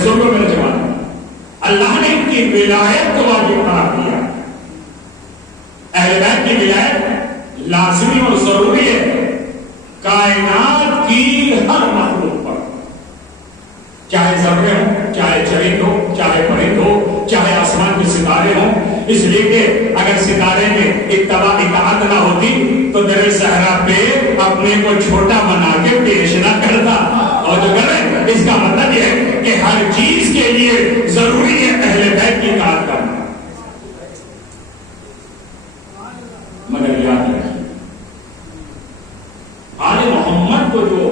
بزرگوں میں جوان اللہ نے ان کی ولایت کو واجب قرار دیا. اہل بیت کی ولایت لازمی اور ضروری ہے کائنات کی ہر مخلوق پر، چاہے ذرے ہوں، چاہے چرند ہو، چاہے پرند ہو، چاہے آسمان کے ستارے ہوں. اس لیے کہ اگر ستارے میں اطاعت نہ ہوتی تو در صحرا پہ اپنے کو چھوٹا بنا کے پیش نہ کرتا. اور جو کر رہے اس کا مطلب یہ ہے کہ ہر چیز کے لیے ضروری ہے اہل بیت کی اطاعت کرنا. مگر یاد رکھیے آل محمد کو جو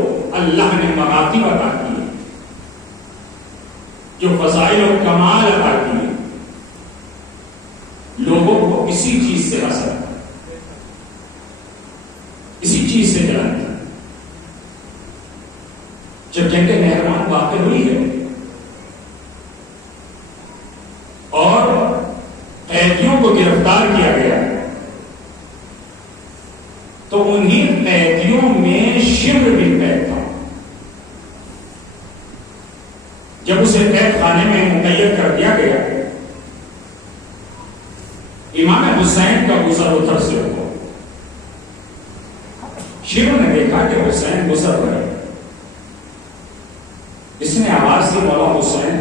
اللہ نے مراتب عطا کیے، جو فضائل و کمال عطا کیے، لوگوں کو اسی چیز سے حسد، اسی چیز سے جلن. جب جنگ نہروان واقع ہوئی ہے اور قیدیوں کو گرفتار کیا گیا تو انہی قیدیوں میں شمر بھی قید تھا. جب اسے قید خانے میں مقید کر دیا گیا، امام حسین کا گزر ادھر سے ہوا. شمر نے دیکھا کہ حسین گزر رہے، اس نے آواز دی مولا حسین.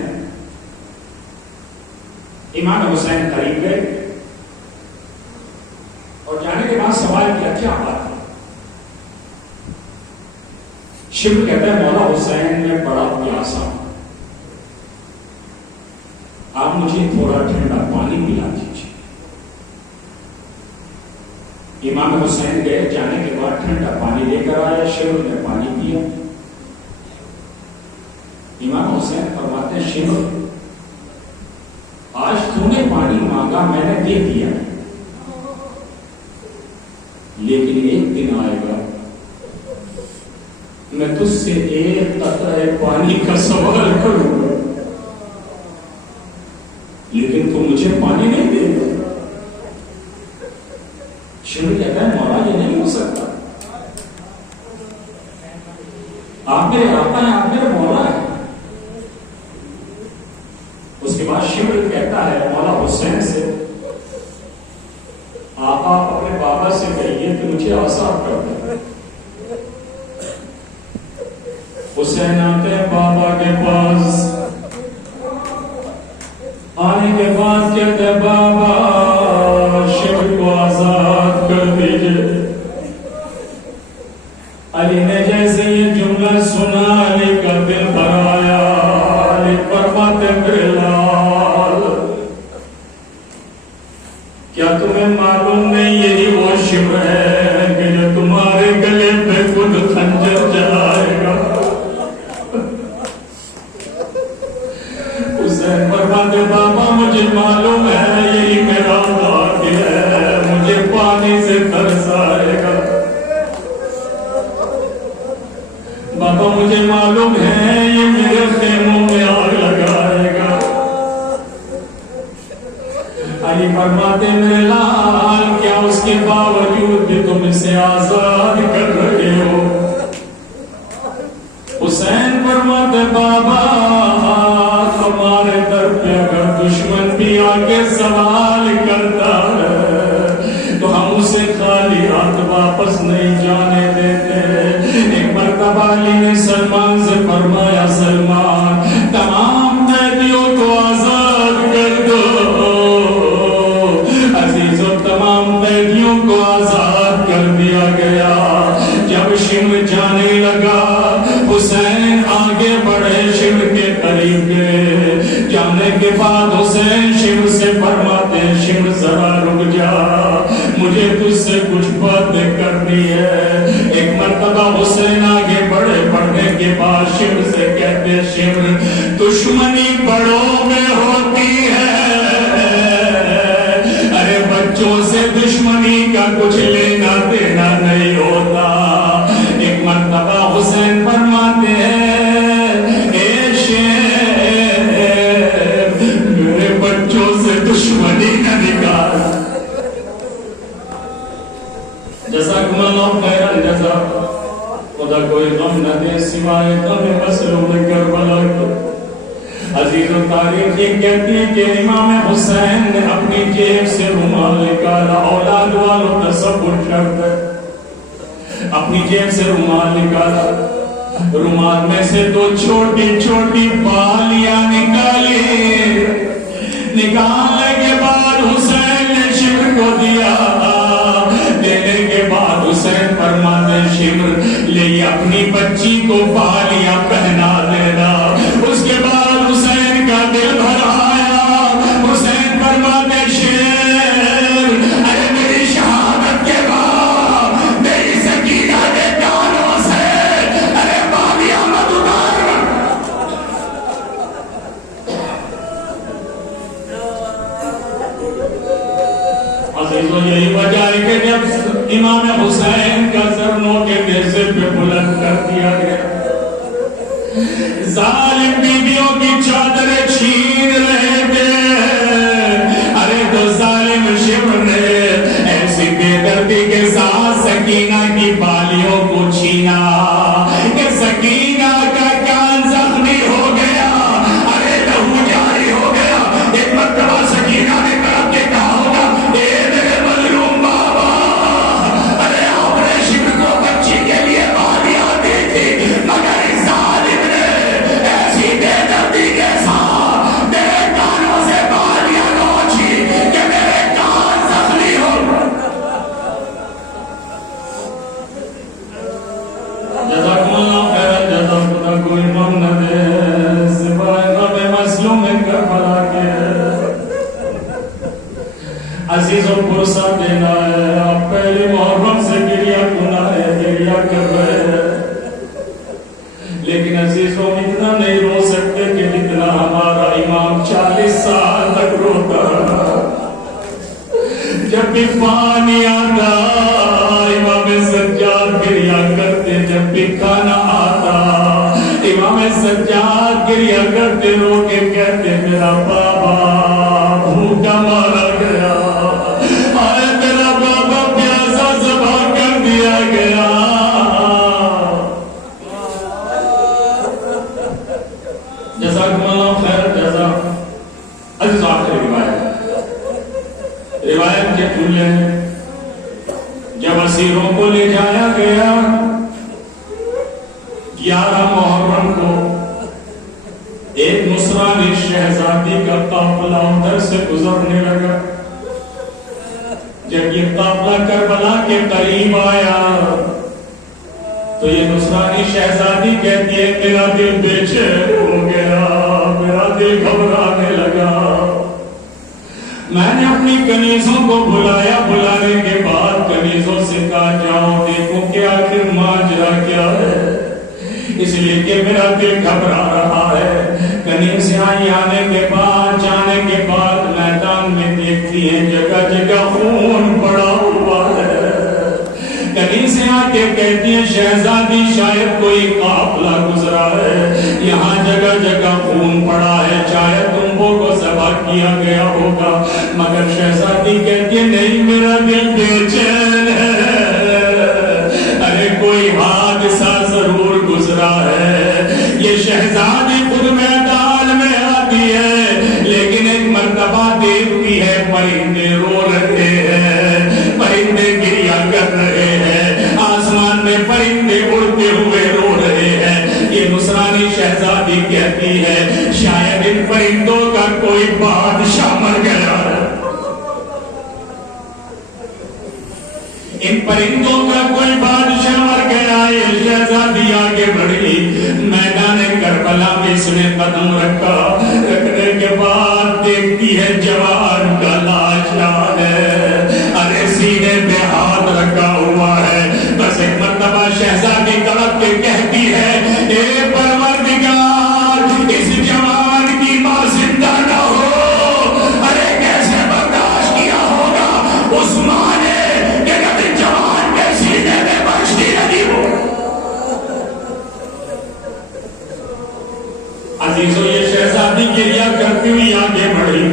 امام حسین قریب گئے اور جانے کے بعد سوال کیا کیا بات ہے؟ شمر کہتا ہے مولا حسین میں بڑا پیاسا ہوں، آپ مجھے تھوڑا ٹھنڈا پانی پلا دیجیے. امام حسین گئے، جانے کے بعد ٹھنڈا پانی لے کر آیا. شمر نے پانی پیا. امام حسین فرماتے ہیں شمر آج تو نے پانی مانگا، میں نے دے دیا، لیکن ایک دن آئے گا میں تجھ سے ایک قطرہ پانی کا سوال کروں گا، لیکن تو مجھے پانی نہیں دے گا. شمر کہتا ہے مولا یہ نہیں ہو سکتا، آپ میرے آقا ہیں، آپ میرے مولا ہیں. اس کے بعد شمر کہتا ہے مولا حسین سے آقا اپنے بابا سے کہیے کہ مجھے آزاد کر دیں. حسین آتے ہیں بابا کے پاس، آنے کے بعد کہتے ہیں بابا شمر کو آزاد کر دیجئے. علی نے جیسے یہ جملہ سنا علی کا دل بھر آیا. علی فرماتے میرے لال کیا تمہیں معلوم نہیں یہی وہ شمر ہے کہ جو تمہارے گلے پہ خود خنجر چلائے گا. حسین فرماتے بابا مجھے معلوم ہے یہی میرا بھاگیہ ہے، مجھے پانی سے ترس آئے گا. بابا مجھے معلوم ہے یہ میرے خیموں میں آگ لگائے گا. علی فرماتے میرے لال کیا اس کے باوجود بھی تم اسے آزاد کر رہے ہو؟ حسین فرماتے بابا تمہارے در پہ اگر دشمن بھی آگے سوال کرتا ہے تو ہم اسے خالی ہاتھ واپس نہیں جانے دیتے. ایک مرتبہ علی نے سلمان سے فرمایا سلمان تمام قیدیوں کو آزاد کر دو. عزیزو تمام قیدیوں کو آزاد کر دیا گیا. جب شمر جانے لگا حسین آگے بڑھے شمر کے قریب گئے. جانے کے بعد حسین شمر سے فرماتے شمر ذرا رک جا، مجھے تجھ سے کچھ باتیں کرنی ہے. ایک مرتبہ حسین آگے بڑھے، بڑھنے کے بعد شمر سے کہتے شمر دشمنی بڑوں میں ہوتی ہے، ارے بچوں سے دشمنی کا کچھ لینا دینا نہیں ہوتا. ایک مرتبہ حسین فرماتے ہیں اے شیر میرے بچوں سے دشمنی نہ نکال. جزاکم اللہ خیرا جزا. خدا کوئی غم نہ دے سوائے غم مسلوب کربلا کے. عزیز و تاریخ یہ کہتی ہے کہ امام حسین نے اپنی جیب سے رومال نکالا. اولاد والوں تصور شرط ہے. اپنی جیب سے رومال نکالا, رومال میں سے دو چھوٹی چھوٹی بالیاں نکالی. نکالنے کے بعد حسین نے شمر کو دیا. دینے کے بعد حسین فرماتے شمر لے اپنی بچی کو بالیاں پہنا دینا. اس کے بعد حسین کا دل بھر آیا. حسین فرماتے شیر ارے میری شہادت کے بعد میری سکینہ کے کانوں سے ارے بالیاں مت اتار. عزیزو یہی وجہ ہے کہ جب امام حسین کا سرنوں کے نیزے پہ بلند کر دیا گیا, ظالم بیویوں کی چادریں چھین رہے تھے. ارے تو ظالم شمر نے ایسی بے دردی کے ساتھ سکینہ کی بالیوں کو چھینا کہ سکینہ کا کان زخمی ہو گیا. ارے لہو جاری ہو گیا. ایک مرتبہ سکینہ نے کہا کہ کہا ہوگا اے میرے مظلوم بابا, ارے آپ نے شمر کو بچی کے لیے بالیاں دی تھی مگر اس ظالم نے ایسی بے دردی کے ساتھ میرے کانوں سے بالیاں نوچی کہ میرے کان زخمی ہو. جزاکم اللہ خیر. جزاکم کوئی غم نہ دے سوائے غم مظلوم کربلا کے. عزیزوں پرسہ دینا ہے. آپ پہلے محرم سے گریہ گناہ ہے, گریہ کر رہے ہیں, لیکن عزیزوں اتنا نہیں رو سکتے کہ جتنا ہمارا امام 40 سال تک روتا. جب بھی پانی آتا امام سجاد گریہ کرتے, جب بھی کھانا آتا امام سجاد گریہ کرتے, رو کے کہتے میرا بابا بھوکا مارا گیا, ارے میرا بابا پیاسا ذبح کر دیا گیا. جزاکم اللہ خیر. جزا عزیز آخر روایت کے کھلے جب اسیروں کو لے جایا گیا 11 محرم کو ایک نصرانی شہزادی کا قافلہ ادھر سے گزرنے لگا. جب یہ قافلہ کربلا کے قریب آیا تو یہ نصرانی شہزادی کہتی ہے میرا دل بے چین ہو گیا, میرا دل گھبرانے لگا. میں نے اپنی کنیزوں کو بلایا. بلانے کے بعد کنیزوں سے کہا جاؤ دیکھو کہ آخر ماجرا کیا ہے, اس لیے کہ میرا دل گھبرا رہا ہے. کنیزیں آنے کے بعد جانے کے بعد میدان میں دیکھتی ہیں جگہ جگہ خون پڑا ہوا ہے. کنیزیں آ کے کہتی ہیں شہزادی شاید کوئی قافلہ گزرا ہے, یہاں جگہ جگہ خون پڑا ہے, شاید تمہوں کو ذبح کیا گیا ہوگا. مگر شہزادی کہتی ہے نہیں میرا دل بے چین ہے, ارے کوئی حادثہ ضرور گزرا ہے. یہ شہزادی خود میدان میں آتی ہے لیکن ایک مرتبہ دیکھتی ہے پرندے رو رہے ہیں, پرندے گریہ کر رہے ہیں, آسمان میں پرندے اڑتے ہوئے رو رہے ہیں. یہ نصرانی شہزادی کہتی ہے شاید ان پرندوں کا کوئی بادشاہ مر گیا ہے, ان پرندوں کا کوئی بادشاہ مر گیا ہے. شہزادی آگے بڑھی, میدان کربلا میں اس نے قدم رکھا. رکھنے کے بعد دیکھتی ہے جوان کا لاش ہے, ارے سینے پہ ہاتھ رکھا ہوا ہے. بس ایک مرتبہ شہزادی تڑپ کے کہتی ہے اے پروردگار اس جوان کی ماں زندہ نہ ہو. ارے کیسے برداشت کیا ہوگا اس ماں نے کہ کبھی جوان کے سینے میں بچتی لگی ہو. عزیزو یہ شہزادی گریہ کرتی ہوئی آگے بڑھی,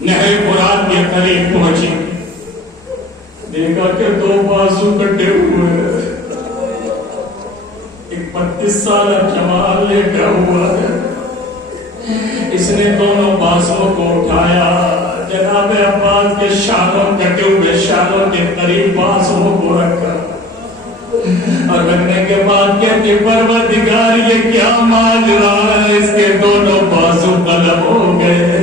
نہر فرات کے قریب پہنچی. دیکھا کہ 2 بازو کٹے ہوئے, ایک 32 سالہ جوان لیٹا ہوا ہے, کے شانوں کٹے ہوئے شانوں کے قریب بازوں کو رکھا اور رکھنے کے بعد کہتے پروردگار یہ کیا ماجرا ہے، اس کے دونوں بازو قلم ہو گئے۔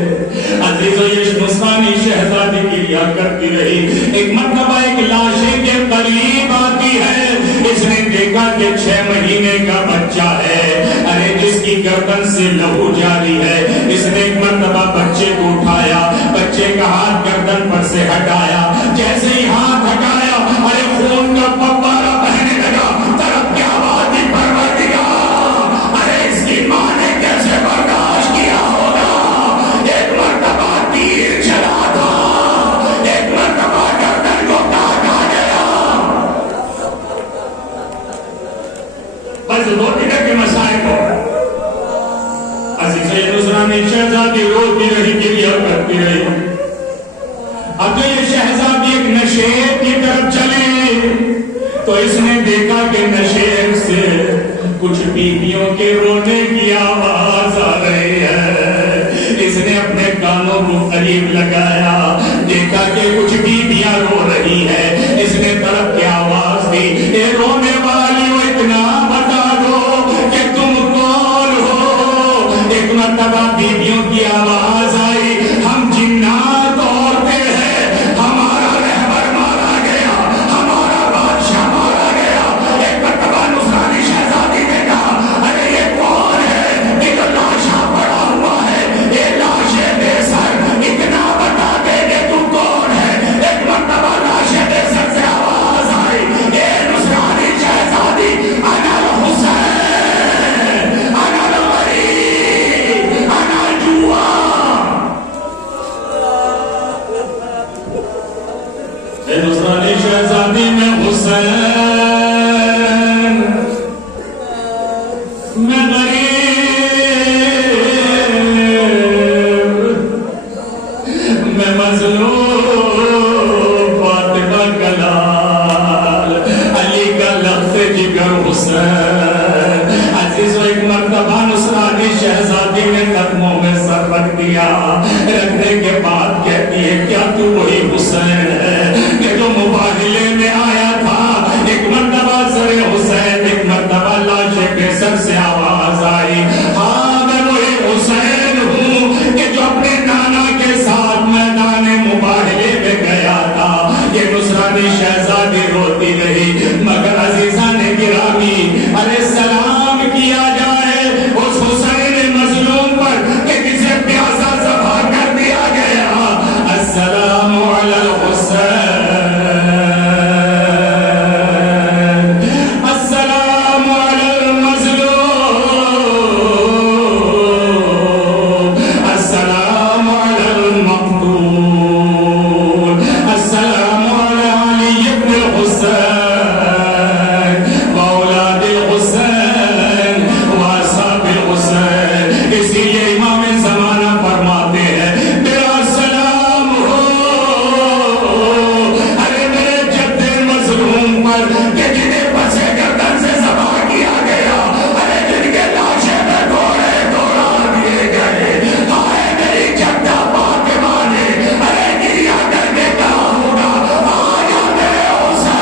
عزیزو یہ نصرانی شہزادی کی لیا کرتی رہی، ایک مرتبہ ایک لاشے کے قریب آتی ہے، اس نے دیکھا کہ 6 مہینے کا بچہ ہے، ارے جس کی گردن سے لہو جاری ہے، اس نے ایک مرتبہ بچے کو اٹھایا، بچے کا ہاتھ گردن پر سے ہٹایا، جیسے ہی ہاتھ ہٹایا ارے خون کا فوارہ بہنے لگا، طرف کی آواز دی پروردگار، ارے اس کی ماں نے کیسے برداشت کیا ہوگا، ایک مرتبہ تیر چلا تھا، ایک مرتبہ گردن کو کاٹا گیا، بس 2 منٹ کے مسائل ہو۔ عزیزِ نصرانی شہزادی روتی رہی، گریہ کرتی رہی۔ اب جو یہ شہزادی ایک نشیب کی طرف چلی تو اس نے دیکھا کہ نشیب سے کچھ بیویوں کے رونے کی آواز آ رہی ہے، اس نے اپنے کانوں کو قریب لگایا، دیکھا کہ کچھ بیویاں رو رہی ہے، اس نے طرف کی آواز دی، اے رونے والیوں اتنا بتا دو کہ تم کون ہو۔ ایک مرتبہ بیویوں کی آواز آئی، ہم جنات عورتیں ہیں، ہمارا رہبر مارا گیا، ہمارا بادشاہ مارا گیا۔ ایک مرتبہ نصرانی شہزادی نے کہا ارے یہ کون ہے، یہ تو لاشا پڑا ہوا ہے، یہ لاشے بے سر، اتنا بتا دے کہ تو کون ہے۔ ایک مرتبہ لاشے بے سر سے آواز آئی، اے نصرانی شہزادی انا الحسین انا الغریب انا الجوا۔ اے نصرانی شہزادی میں حسین، میں غریب، میں مظلوم، فاطمہ کا لال، علی کا لخت جگر حسین۔ عزیزو ایک مرتبہ نصرانی شہزادی نے قدموں میں سر رکھ دیا، رکھنے کے بعد کہتی ہے کیا تو وہی حسین ہے کہ جو مباہلے میں آیا تھا؟ ایک مرتبہ سر حسین، ایک مرتبہ لاشے کے سر سے آواز آئی، ہاں میں وہی حسین ہوں کہ جو اپنے نانا کے ساتھ میدان مباہلے میں گیا تھا۔ یہ نصرانی شہزادی روتی رہی، مگر عزیزان گرامی ارے سلام کیا جائے اس حسین مظلوم پر کہ جسے پیاسا ذبح کر دیا گیا۔ السلام علی الحسین، السلام علی المظلوم، السلام علی المقتول، السلام علی علی ابن الحسین واولاد الحسین واصحاب الحسین۔ اسی لیے امام زمانہ فرماتے ہیں میرا سلام ہو ارے میرے جد مظلوم پر کہ جنہیں پسے گردن سے ذبح کیا گیا، ارے جن کے لاشے میں گھوڑے دوڑا دیے گئے، ہائے میری جدہ فاطمہ نے ارے گریہ کر کے کہا ہوگا آیا میرے حسین۔